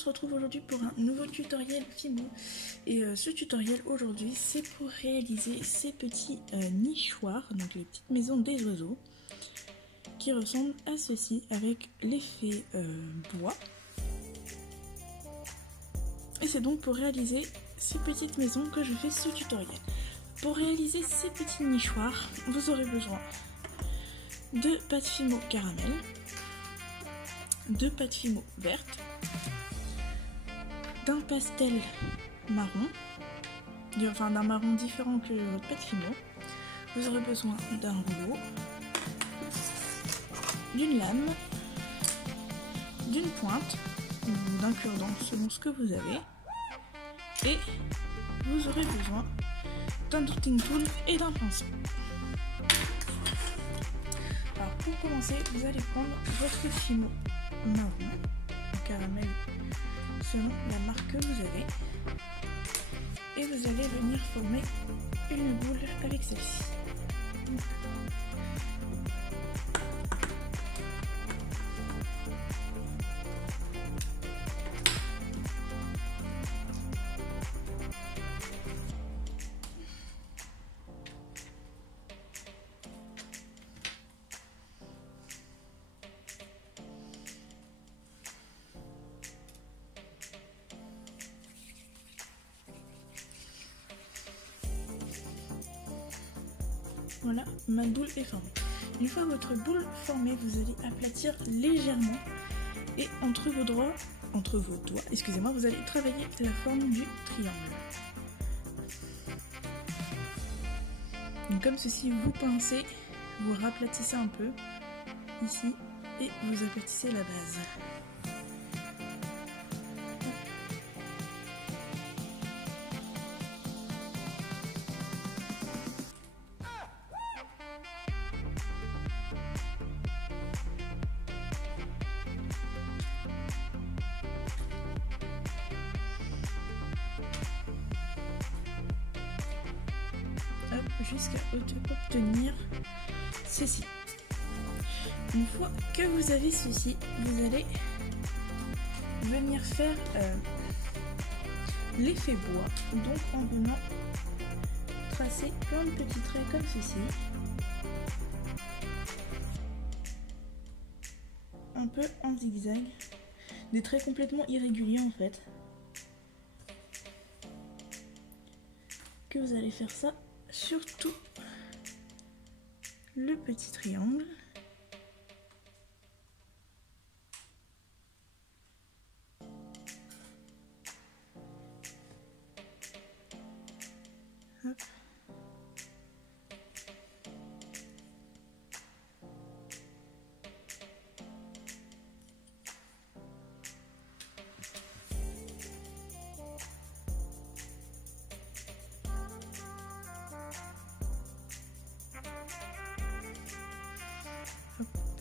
se retrouve aujourd'hui pour un nouveau tutoriel Fimo. Et ce tutoriel aujourd'hui, c'est pour réaliser ces petits nichoirs, donc les petites maisons des oiseaux, qui ressemblent à ceci avec l'effet bois. Et c'est donc pour réaliser ces petites maisons que je fais ce tutoriel. Pour réaliser ces petits nichoirs, vous aurez besoin de pâte Fimo caramel, de pâte Fimo verte, d'un pastel marron, enfin d'un marron différent que votre pâte Fimo. Vous aurez besoin d'un rouleau, d'une lame, d'une pointe ou d'un cure-dent selon ce que vous avez, et vous aurez besoin d'un dotting tool et d'un pinceau. Alors pour commencer, vous allez prendre votre Fimo marron, caramel selon la marque que vous avez, et vous allez venir former une boule avec celle-ci. Voilà, ma boule est formée. Une fois votre boule formée, vous allez aplatir légèrement et entre vos doigts, excusez-moi, vous allez travailler la forme du triangle. Donc comme ceci, vous pincez, vous raplatissez un peu ici et vous aplatissez la base. Jusqu'à obtenir ceci. Une fois que vous avez ceci, vous allez venir faire l'effet bois, donc en venant tracer plein de petits traits comme ceci, un peu en zigzag, des traits complètement irréguliers en fait, que vous allez faire ça sur tout le petit triangle. Hop.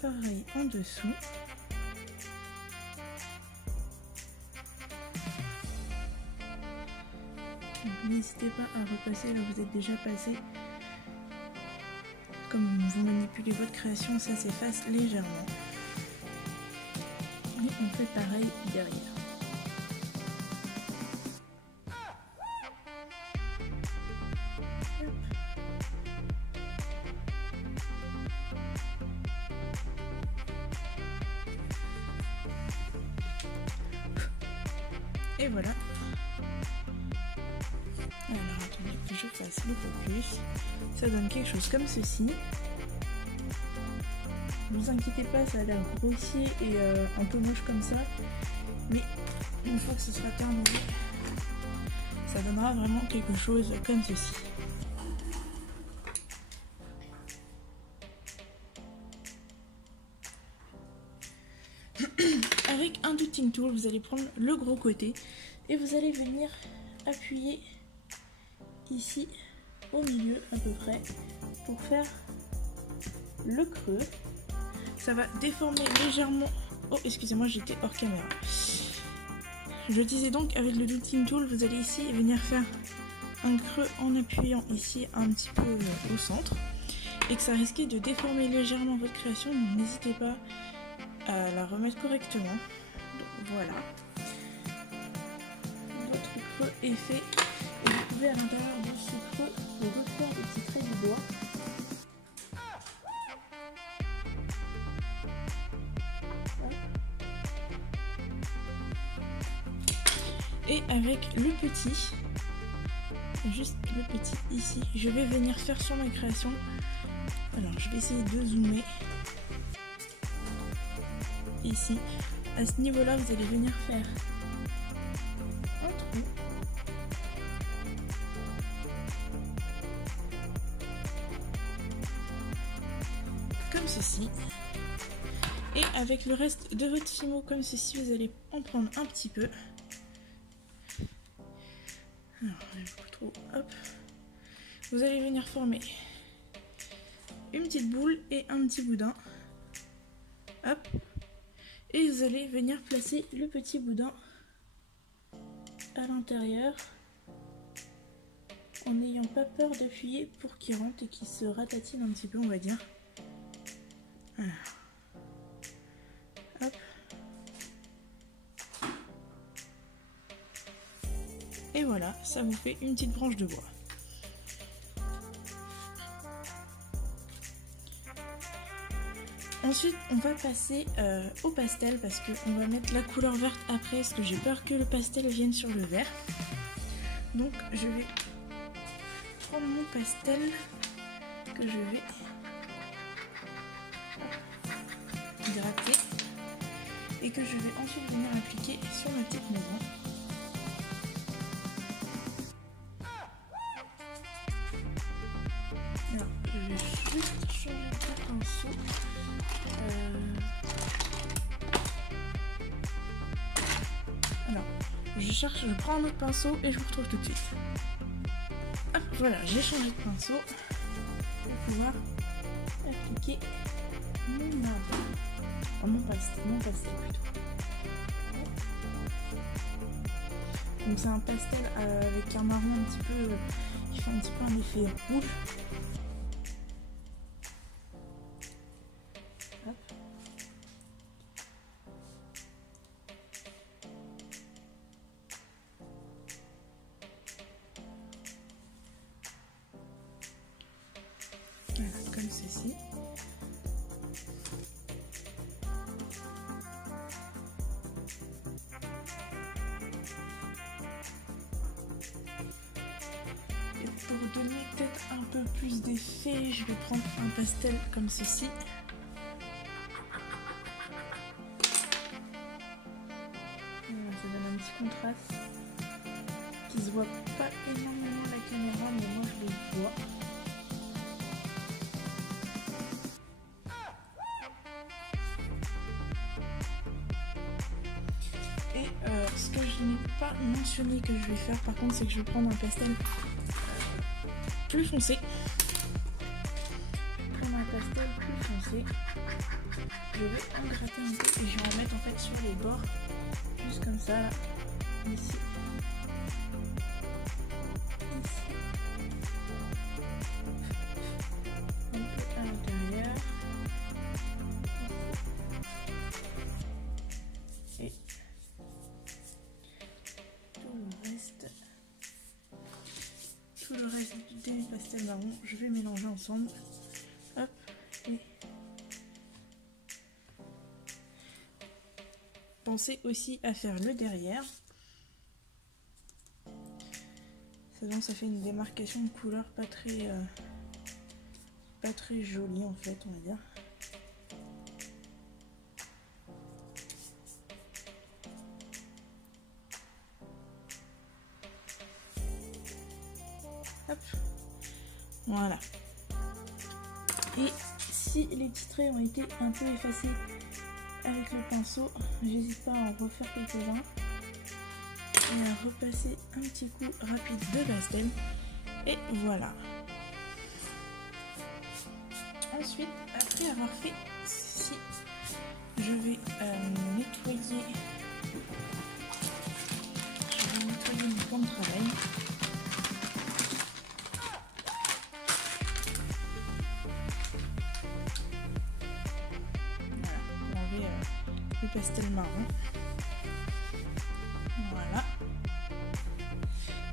Pareil en dessous. N'hésitez pas à repasser là où vous êtes déjà passé. Comme vous manipulez votre création, ça s'efface légèrement. Et on fait pareil derrière. Et voilà. Alors attendez que je fasse beaucoup plus. Ça donne quelque chose comme ceci. Ne vous inquiétez pas, ça a l'air grossier et un peu moche comme ça. Mais une fois que ce sera terminé, ça donnera vraiment quelque chose comme ceci. Avec un dotting tool, vous allez prendre le gros côté et vous allez venir appuyer ici au milieu à peu près pour faire le creux. Ça va déformer légèrement. Oh, excusez-moi, j'étais hors caméra. Je disais donc, avec le dotting tool, vous allez ici venir faire un creux en appuyant ici un petit peu au centre et que ça risquait de déformer légèrement votre création, donc n'hésitez pas à la remettre correctement. Donc, voilà. creux est fait et vous pouvez à l'intérieur de ce creux refaire des petits traits de bois. Et avec le petit, juste le petit ici, je vais venir faire sur ma création. Alors je vais essayer de zoomer. Ici, à ce niveau là, vous allez venir faire un trou. Comme ceci. Et avec le reste de votre fimo comme ceci, vous allez en prendre un petit peu. Alors, beaucoup trop, hop. Vous allez venir former une petite boule et un petit boudin. Hop. Et vous allez venir placer le petit boudin à l'intérieur en n'ayant pas peur d'appuyer pour qu'il rentre et qu'il se ratatine un petit peu, on va dire. Voilà. Hop. Et voilà, ça vous fait une petite branche de bois. Ensuite, on va passer au pastel parce qu'on va mettre la couleur verte après parce que j'ai peur que le pastel vienne sur le vert. Donc, je vais prendre mon pastel que je vais hydrater et que je vais ensuite venir appliquer sur ma petite maison. Alors, je vais juste changer de pinceau. Alors, je prends un autre pinceau et je vous retrouve tout de suite. Hop, voilà, j'ai changé de pinceau pour pouvoir appliquer mon arbre. Oh, mon pastel plutôt. Donc c'est un pastel avec un marron un petit peu qui fait un petit peu un effet rouge. Hop. Voilà, comme ceci. Pour donner peut-être un peu plus d'effet, je vais prendre un pastel comme ceci. Voilà, ça donne un petit contraste qui se voit pas énormément à la caméra, mais moi je le vois. Et ce que je n'ai pas mentionné que je vais faire par contre, c'est que je vais prendre un pastel plus foncé. Prendre un pastel plus foncé. Je vais en gratter un peu et je vais en mettre en fait sur les bords, juste comme ça, là, ici. Ici. Un peu à l'intérieur. Et tout le reste du pastel marron, je vais mélanger ensemble. Hop, et pensez aussi à faire le derrière. Ça fait une démarcation de couleur pas très jolie en fait, on va dire. Hop. Voilà. Et si les petits traits ont été un peu effacés avec le pinceau, j'hésite pas à en refaire quelques-uns et à repasser un petit coup rapide de pastel. Et voilà. Ensuite, après avoir fait ceci, je vais nettoyer mon plan de travail. Le pastel marron. Voilà.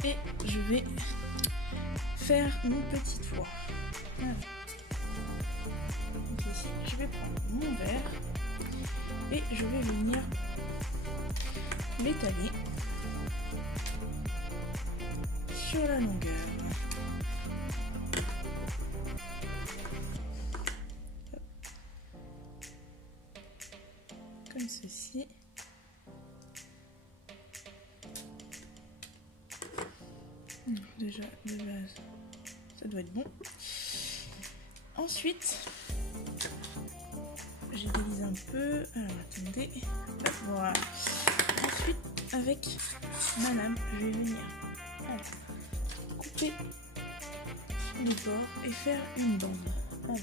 et je vais faire mon petit toit. Voilà. Donc ici, je vais prendre mon verre et je vais venir l'étaler sur la longueur. Comme ceci. Déjà de base, ça doit être bon. Ensuite, j'égalise un peu. Alors attendez. Hop, voilà. Ensuite, avec ma lame, je vais venir couper les bords et faire une bande. Voilà.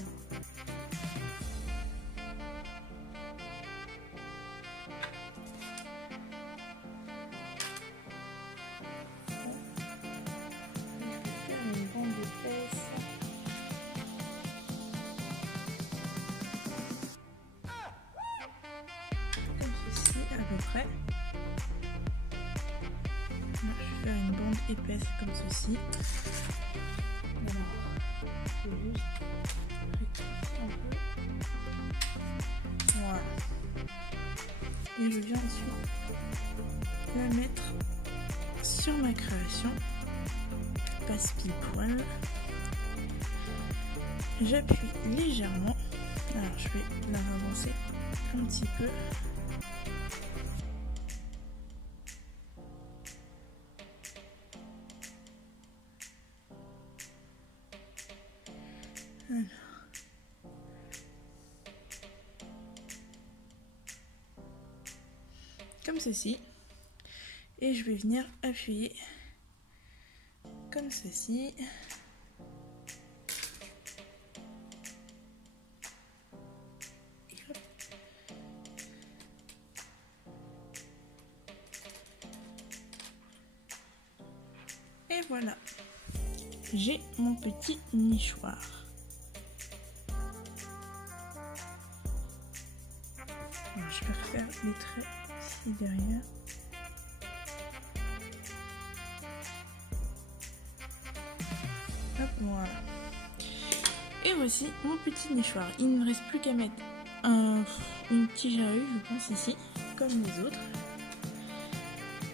Près. Je vais faire une bande épaisse comme ceci. Alors, je vais juste rectifier un peu. Voilà. Et je viens ensuite la mettre sur ma création. Passe pile poil. J'appuie légèrement. Alors, je vais la avancer un petit peu. Alors. Comme ceci, et je vais venir appuyer comme ceci. Et voilà, j'ai mon petit nichoir. Alors, je vais refaire les traits ici derrière. Hop, voilà. Et voici mon petit nichoir. Il ne me reste plus qu'à mettre une tige à œil, je pense, ici, comme les autres.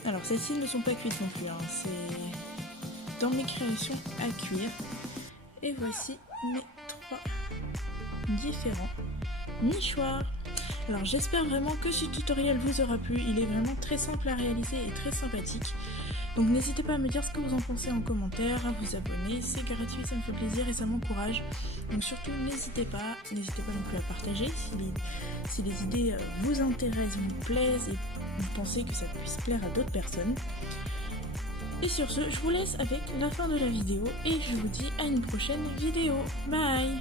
Alors, celles-ci ne sont pas cuites non plus, hein. C'est dans mes créations à cuire. Et voici mes 3 différents nichoirs. Alors j'espère vraiment que ce tutoriel vous aura plu, il est vraiment très simple à réaliser et très sympathique. Donc n'hésitez pas à me dire ce que vous en pensez en commentaire, à vous abonner, c'est gratuit, ça me fait plaisir et ça m'encourage. Donc surtout n'hésitez pas non plus à partager si les idées vous intéressent, vous plaisent et vous pensez que ça puisse plaire à d'autres personnes. Et sur ce, je vous laisse avec la fin de la vidéo et je vous dis à une prochaine vidéo. Bye!